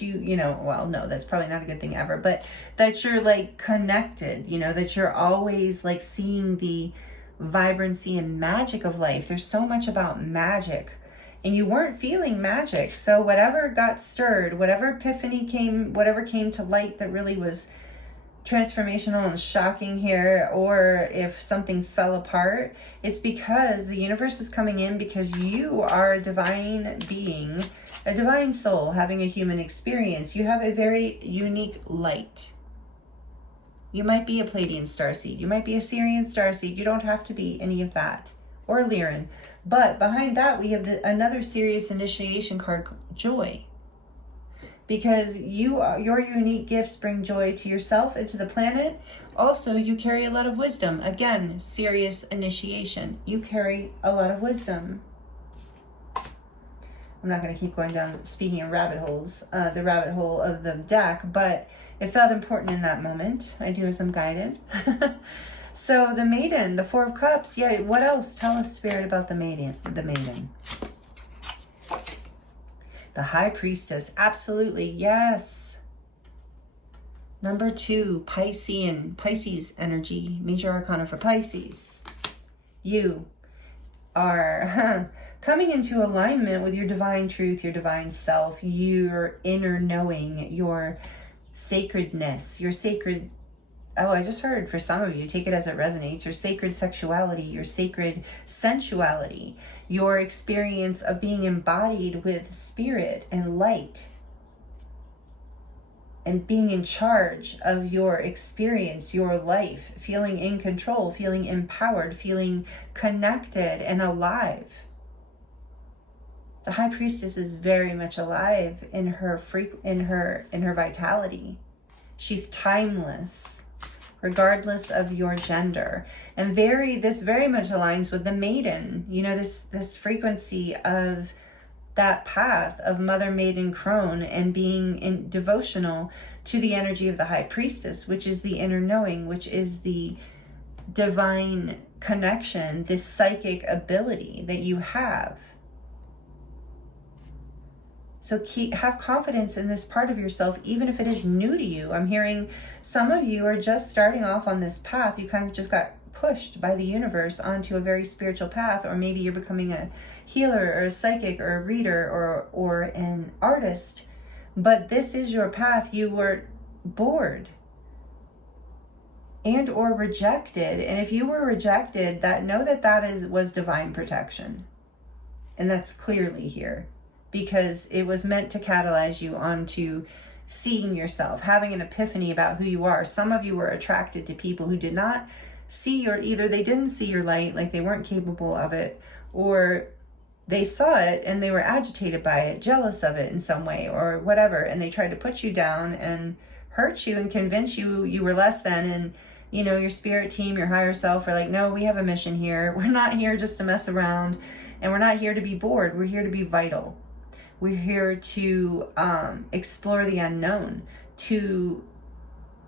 well, no, that's probably not a good thing ever. But that you're like connected, that you're always like seeing the vibrancy and magic of life. There's so much about magic, and you weren't feeling magic. So whatever got stirred, whatever epiphany came, whatever came to light that really was transformational and shocking here, or if something fell apart, it's because the universe is coming in, because you are a divine being, a divine soul having a human experience. You have a very unique light. You might be a Pleiadian starseed, you might be a Sirian starseed, you don't have to be any of that, or Lyran. But behind that we have another serious initiation card, joy. Because your unique gifts bring joy to yourself and to the planet. Also, you carry a lot of wisdom. Again, serious initiation. You carry a lot of wisdom. I'm not going to keep going down, speaking of rabbit holes, the rabbit hole of the deck, but it felt important in that moment. I do as I'm guided. So the maiden, the Four of Cups. Yeah, what else? Tell us, Spirit, about the maiden. The maiden. The High Priestess, absolutely, yes. Number 2, Pisces energy, major arcana for Pisces. You are coming into alignment with your divine truth, your divine self, your inner knowing, your sacredness, your sacred, oh, I just heard for some of you, take it as it resonates, your sacred sexuality, your sacred sensuality, your experience of being embodied with spirit and light, and being in charge of your experience, your life, feeling in control, feeling empowered, feeling connected and alive. The High Priestess is very much alive in her vitality. She's timeless, regardless of your gender. And this very much aligns with the maiden, you know, this frequency of that path of Mother Maiden Crone, and being devotional to the energy of the High Priestess, which is the inner knowing, which is the divine connection, this psychic ability that you have. So have confidence in this part of yourself, even if it is new to you. I'm hearing some of you are just starting off on this path. You kind of just got pushed by the universe onto a very spiritual path, or maybe you're becoming a healer or a psychic or a reader or an artist. But this is your path. You were bored and or rejected. And if you were rejected, know that was divine protection. And that's clearly here, because it was meant to catalyze you onto seeing yourself, having an epiphany about who you are. Some of you were attracted to people who did not see either they didn't see your light, like they weren't capable of it, or they saw it and they were agitated by it, jealous of it in some way or whatever, and they tried to put you down and hurt you and convince you you were less than. And you know, your spirit team, your higher self are like, no, we have a mission here. We're not here just to mess around, and we're not here to be bored. We're here to be vital. We're here to explore the unknown, to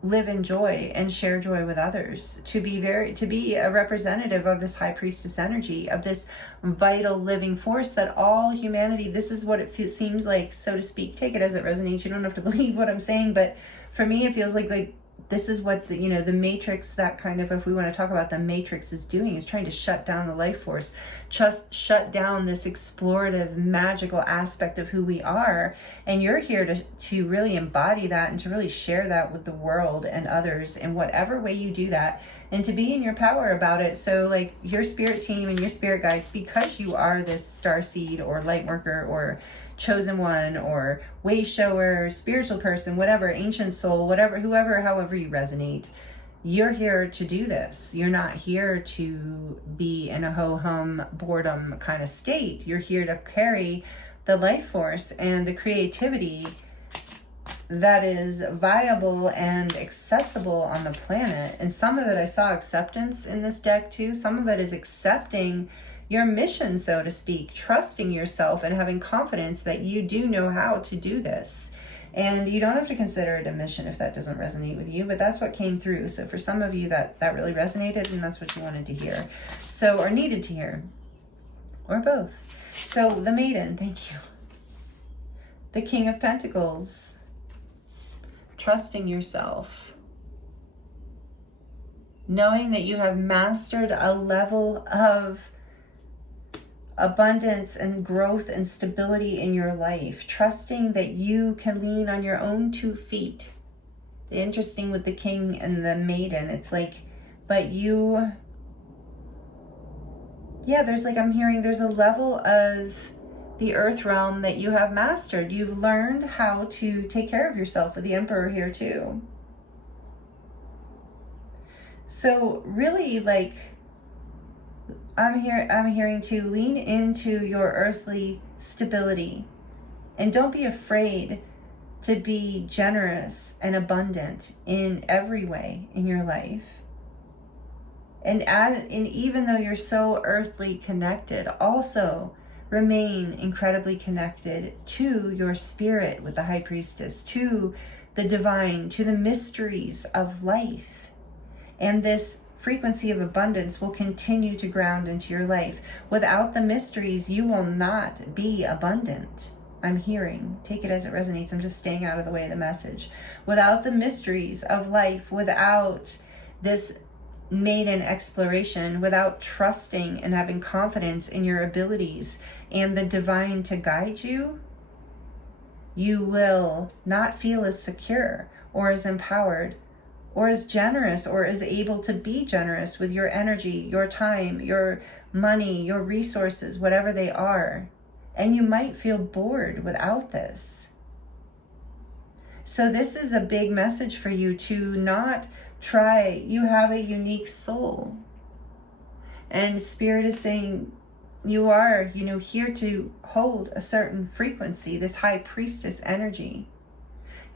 live in joy and share joy with others, to be a representative of this High Priestess energy, of this vital living force that all humanity, this is what it seems like, so to speak. Take it as it resonates. You don't have to believe what I'm saying, but for me it feels like this is what the Matrix, that kind of, if we want to talk about the Matrix, is doing, is trying to shut down the life force, just shut down this explorative, magical aspect of who we are. And you're here to really embody that and to really share that with the world and others in whatever way you do that, and to be in your power about it. So like your spirit team and your spirit guides, because you are this starseed or light worker or chosen one or wayshower, spiritual person, whatever, ancient soul, whatever, however you resonate, you're here to do this. You're not here to be in a ho-hum boredom kind of state. You're here to carry the life force and the creativity that is viable and accessible on the planet. And some of it, I saw acceptance in this deck too. Some of it is accepting your mission, so to speak, trusting yourself and having confidence that you do know how to do this. And you don't have to consider it a mission if that doesn't resonate with you, but that's what came through. So for some of you that really resonated, and that's what you wanted to hear, or needed to hear, or both. So the maiden, thank you. The King of Pentacles, trusting yourself, knowing that you have mastered a level of abundance and growth and stability in your life, trusting that you can lean on your own 2 feet. Interesting with the king and the maiden, it's like, but you, yeah, there's like, I'm hearing there's a level of the earth realm that you have mastered. You've learned how to take care of yourself, with the emperor here too. So really, like, I'm hearing to lean into your earthly stability, and don't be afraid to be generous and abundant in every way in your life. And even though you're so earthly connected, also remain incredibly connected to your spirit with the high priestess, to the divine, to the mysteries of life. And this frequency of abundance will continue to ground into your life. Without the mysteries, you will not be abundant. I'm hearing, take it as it resonates. I'm just staying out of the way of the message. Without the mysteries of life, without this maiden exploration, without trusting and having confidence in your abilities and the divine to guide you, you will not feel as secure or as empowered or as generous or as able to be generous with your energy, your time, your money, your resources, whatever they are. And you might feel bored without this. So this is a big message for you to not try. You have a unique soul. And Spirit is saying you are, here to hold a certain frequency, this high priestess energy.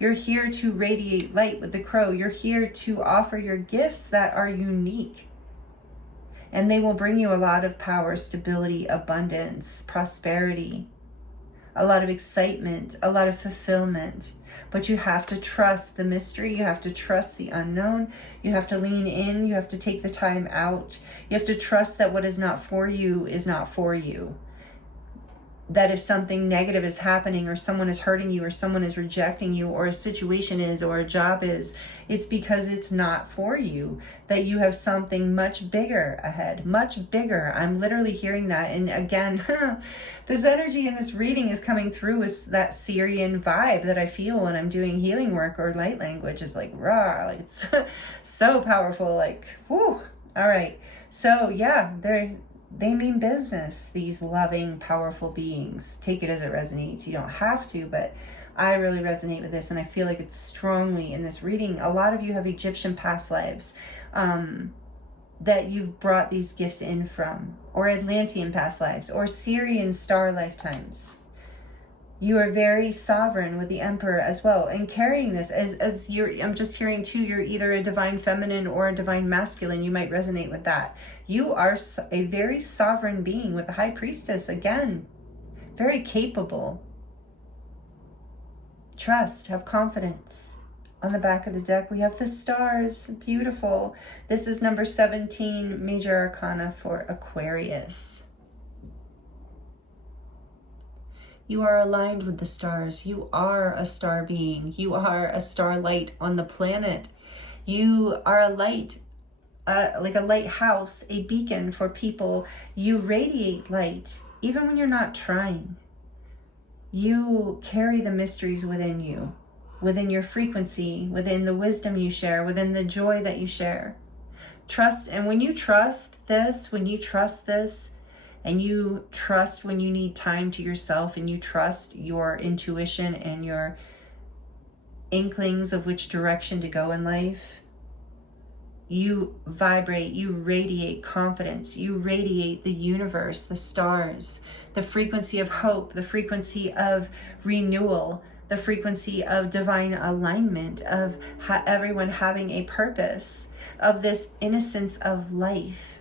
You're here to radiate light with the crow. You're here to offer your gifts that are unique. And they will bring you a lot of power, stability, abundance, prosperity, a lot of excitement, a lot of fulfillment. But you have to trust the mystery. You have to trust the unknown. You have to lean in. You have to take the time out. You have to trust that what is not for you is not for you. That if something negative is happening, or someone is hurting you, or someone is rejecting you, or a situation is, or a job is, it's because it's not for you. That you have something much bigger ahead, much bigger. I'm literally hearing that. And again, this energy in this reading is coming through with that Syrian vibe that I feel when I'm doing healing work or light language. Is like raw, like it's so powerful, like whoo. All right, so yeah, they mean business, these loving, powerful beings. Take it as it resonates. You don't have to, but I really resonate with this, and I feel like it's strongly in this reading. A lot of you have Egyptian past lives that you've brought these gifts in from, or Atlantean past lives, or Syrian star lifetimes. You are very sovereign with the Emperor as well, and carrying this as you're, I'm just hearing too, you're either a divine feminine or a divine masculine. You might resonate with that. You are a very sovereign being with the High Priestess, again, very capable. Trust, have confidence. On the back of the deck, we have the stars, beautiful. This is number 17, Major Arcana for Aquarius. You are aligned with the stars. You are a star being. You are a starlight on the planet. You are a light, like a lighthouse, a beacon for people. You radiate light, even when you're not trying. You carry the mysteries within you, within your frequency, within the wisdom you share, within the joy that you share. Trust, and when you trust this, and you trust when you need time to yourself, and you trust your intuition and your inklings of which direction to go in life, you vibrate, you radiate confidence, you radiate the universe, the stars, the frequency of hope, the frequency of renewal, the frequency of divine alignment, of everyone having a purpose, of this innocence of life.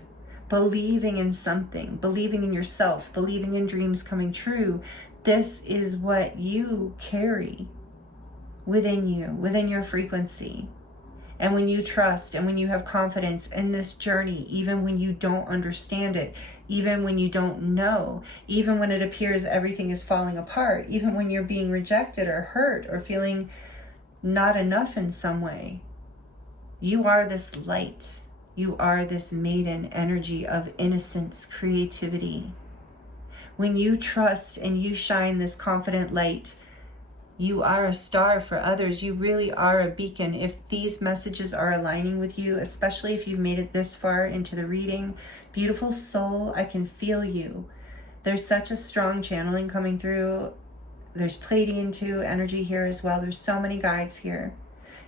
Believing in something, believing in yourself, believing in dreams coming true. This is what you carry within you, within your frequency. And when you trust and when you have confidence in this journey, even when you don't understand it, even when you don't know, even when it appears everything is falling apart, even when you're being rejected or hurt or feeling not enough in some way, you are this light. You are this maiden energy of innocence, creativity. When you trust and you shine this confident light, you are a star for others. You really are a beacon. If these messages are aligning with you, especially if you've made it this far into the reading, beautiful soul, I can feel you. There's such a strong channeling coming through. There's Pleiadian too energy here as well. There's so many guides here.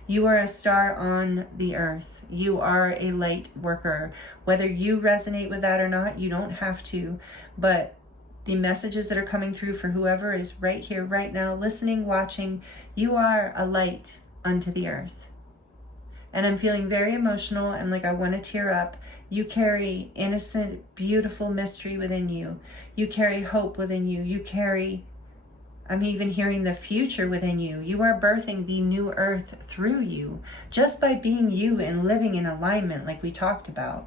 You are a star on the earth. You are a light worker. Whether you resonate with that or not, you don't have to. But the messages that are coming through for whoever is right here, right now, listening, watching, you are a light unto the earth. And I'm feeling very emotional and like I want to tear up. You carry innocent, beautiful mystery within you. You carry hope within you. You carry, I'm even hearing the future within you. You are birthing the new earth through you, just by being you and living in alignment like we talked about.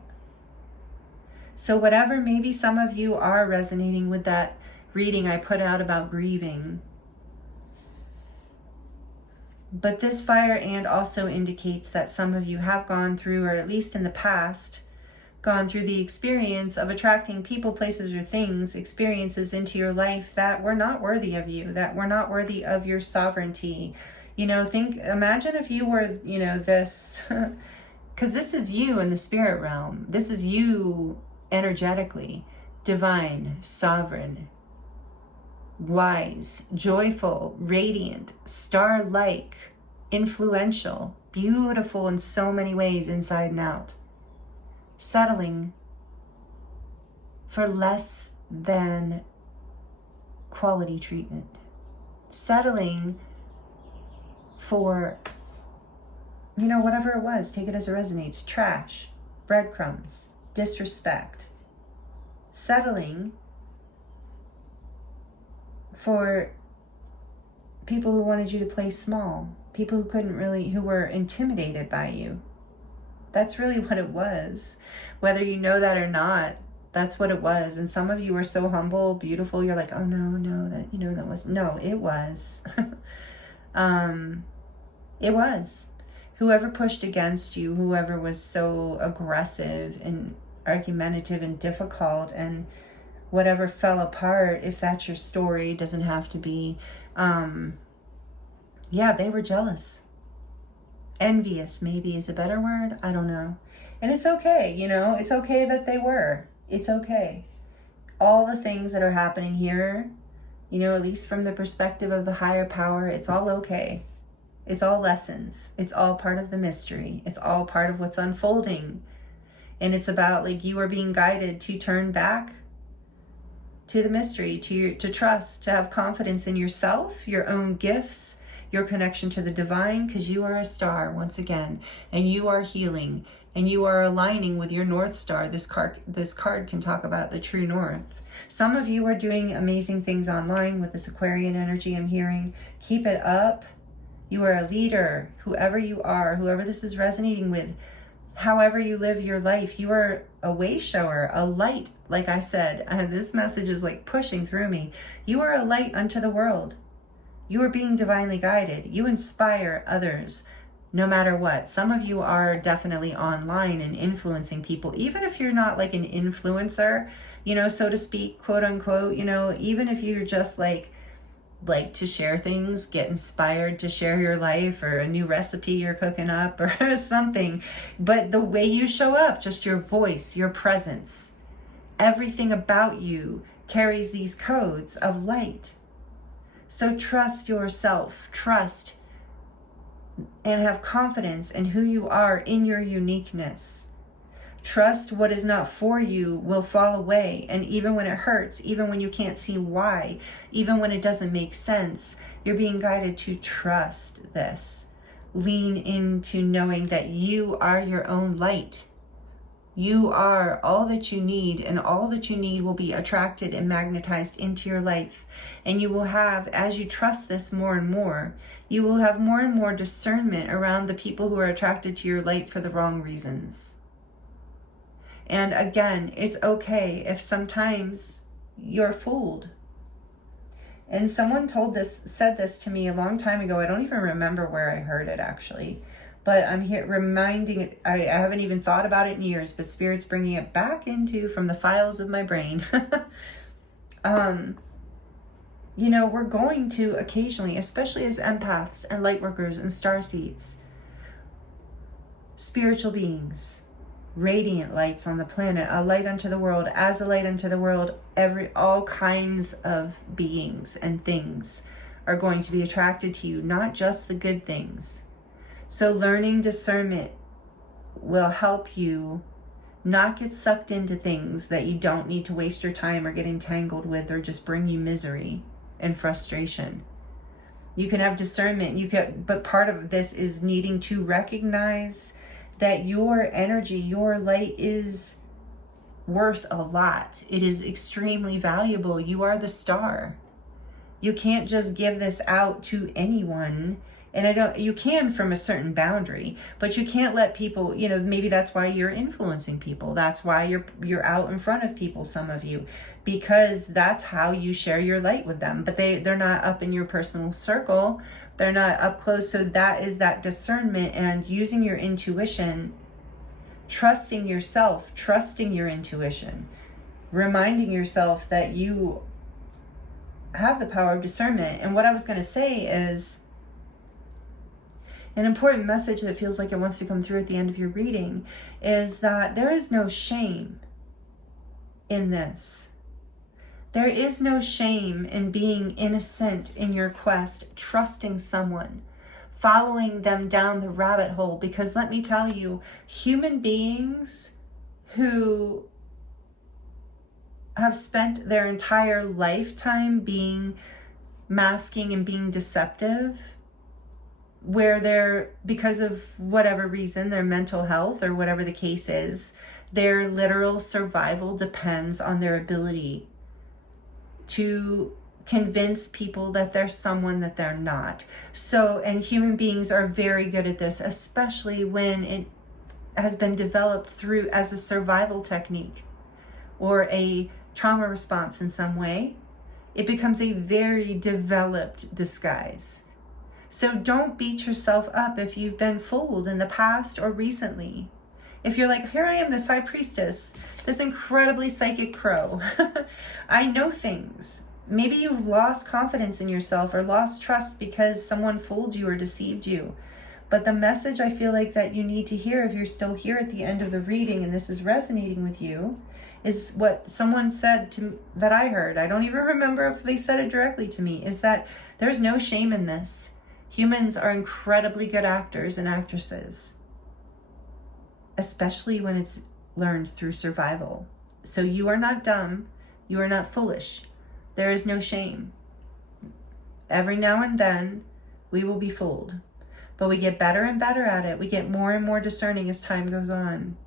So whatever, maybe some of you are resonating with that reading I put out about grieving. But this fire and also indicates that some of you have gone through, or at least in the past, gone through the experience of attracting people, places, or things, experiences into your life that were not worthy of you, that were not worthy of your sovereignty. Imagine if you were, this, because this is you in the spirit realm. This is you energetically, divine, sovereign, wise, joyful, radiant, star-like, influential, beautiful in so many ways inside and out. Settling for less than quality treatment. Settling for, whatever it was, take it as it resonates, trash, breadcrumbs, disrespect. Settling for people who wanted you to play small, people who were intimidated by you. That's really what it was. Whether you know that or not, that's what it was. And some of you are so humble, beautiful, you're like, oh no, that was, no, it was. It was. Whoever pushed against you, whoever was so aggressive and argumentative and difficult, and whatever fell apart, if that's your story, doesn't have to be, they were jealous. Envious maybe is a better word. I don't know. And it's okay, it's okay that they were. It's okay. All the things that are happening here, at least from the perspective of the higher power, it's all okay. It's all lessons. It's all part of the mystery. It's all part of what's unfolding. And it's about, like, you are being guided to turn back to the mystery, to trust, to have confidence in yourself, your own gifts, your connection to the divine, because you are a star once again, and you are healing, and you are aligning with your North Star. This card can talk about the true north. Some of you are doing amazing things online with this Aquarian energy I'm hearing. Keep it up. You are a leader, whoever you are, whoever this is resonating with, however you live your life. You are a wayshower, a light, like I said. And this message is like pushing through me. You are a light unto the world. You are being divinely guided. You inspire others no matter what. Some of you are definitely online and influencing people, even if you're not like an influencer, so to speak, quote unquote, even if you're just like to share things, get inspired to share your life or a new recipe you're cooking up or something. But the way you show up, just your voice, your presence, everything about you carries these codes of light. So trust yourself, trust and have confidence in who you are, in your uniqueness. Trust what is not for you will fall away. And even when it hurts, even when you can't see why, even when it doesn't make sense, you're being guided to trust this. Lean into knowing that you are your own light. You are all that you need, and all that you need will be attracted and magnetized into your life. And you will have, as you trust this more and more, you will have more and more discernment around the people who are attracted to your light for the wrong reasons. And again, it's okay if sometimes you're fooled. And someone said this to me a long time ago. I don't even remember where I heard it actually. but I'm here reminding it. I haven't even thought about it in years, but Spirit's bringing it back from the files of my brain. You know, we're going to occasionally, especially as empaths and lightworkers and starseeds, spiritual beings, radiant lights on the planet, a light unto the world, as a light unto the world, all kinds of beings and things are going to be attracted to you, not just the good things. So learning discernment will help you not get sucked into things that you don't need to waste your time or get entangled with or just bring you misery and frustration. You can have discernment, but part of this is needing to recognize that your energy, your light is worth a lot. It is extremely valuable. You are the star. You can't just give this out to anyone. And you can from a certain boundary, but you can't let people, you know, maybe that's why you're influencing people. That's why you're out in front of people, some of you, because that's how you share your light with them. But they're not up in your personal circle. They're not up close. So that is that discernment and using your intuition, trusting yourself, trusting your intuition, reminding yourself that you have the power of discernment. And what I was going to say is, an important message that feels like it wants to come through at the end of your reading is that there is no shame in this. There is no shame in being innocent in your quest, trusting someone, following them down the rabbit hole. Because let me tell you, human beings who have spent their entire lifetime masking and being deceptive, where because of whatever reason, their mental health or whatever the case is, their literal survival depends on their ability to convince people that they're someone that they're not. So, and human beings are very good at this, especially when it has been developed as a survival technique or a trauma response in some way. It becomes a very developed disguise. So don't beat yourself up if you've been fooled in the past or recently. If you're like, here I am, this high priestess, this incredibly psychic crow. I know things. Maybe you've lost confidence in yourself or lost trust because someone fooled you or deceived you. But the message I feel like that you need to hear, if you're still here at the end of the reading and this is resonating with you, is what someone said that I heard. I don't even remember if they said it directly to me, is that there's no shame in this. Humans are incredibly good actors and actresses, especially when it's learned through survival. So you are not dumb. You are not foolish. There is no shame. Every now and then we will be fooled, but we get better and better at it. We get more and more discerning as time goes on,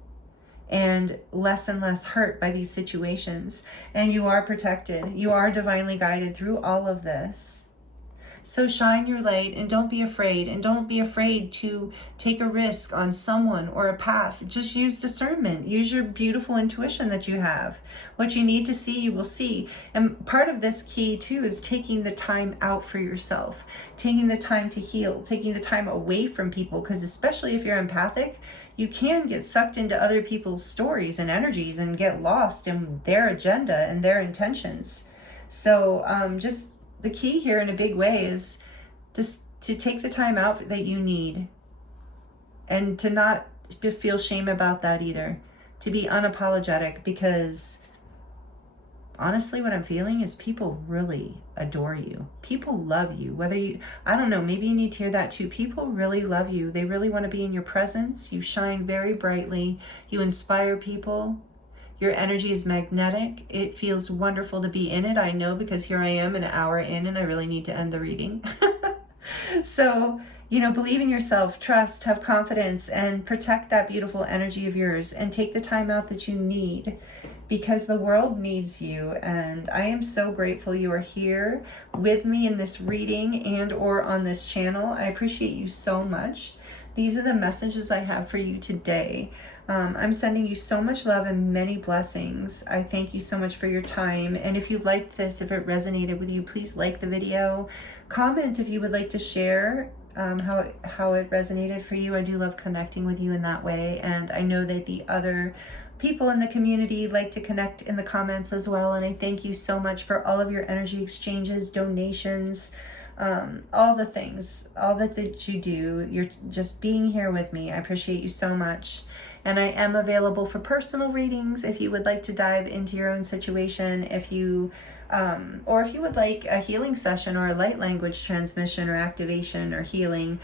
and less hurt by these situations. And you are protected. You are divinely guided through all of this. So shine your light and don't be afraid. And don't be afraid to take a risk on someone or a path. Just use discernment. Use your beautiful intuition that you have. What you need to see, you will see. And part of this key too is taking the time out for yourself. Taking the time to heal. Taking the time away from people. Because especially if you're empathic, you can get sucked into other people's stories and energies and get lost in their agenda and their intentions. So just the key here in a big way is just to take the time out that you need, and to not feel shame about that either. To be unapologetic, because honestly what I'm feeling is people really adore you. People love you. I don't know, maybe you need to hear that too. People really love you. They really want to be in your presence. You shine very brightly. You inspire people. Your energy is magnetic. It feels wonderful to be in it. I know, because here I am an hour in and I really need to end the reading. So, believe in yourself, trust, have confidence, and protect that beautiful energy of yours, and take the time out that you need, because the world needs you. And I am so grateful you are here with me in this reading and or on this channel. I appreciate you so much. These are the messages I have for you today. I'm sending you so much love and many blessings. I thank you so much for your time. And if you liked this, if it resonated with you, please like the video. Comment if you would like to share how it resonated for you. I do love connecting with you in that way, and I know that the other people in the community like to connect in the comments as well, and I thank you so much for all of your energy exchanges, donations, all the things, all that you do. You're just being here with me. I appreciate you so much. And I am available for personal readings if you would like to dive into your own situation, or if you would like a healing session or a light language transmission or activation or healing.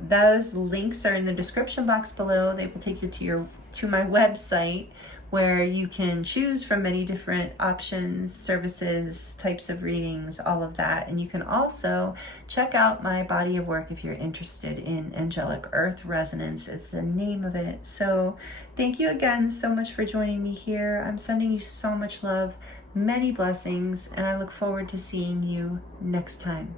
Those links are in the description box below. They will take you to my website, where you can choose from many different options, services, types of readings, all of that. And you can also check out my body of work if you're interested in Angelic Earth Resonance. It's the name of it. So thank you again so much for joining me here. I'm sending you so much love, many blessings, and I look forward to seeing you next time.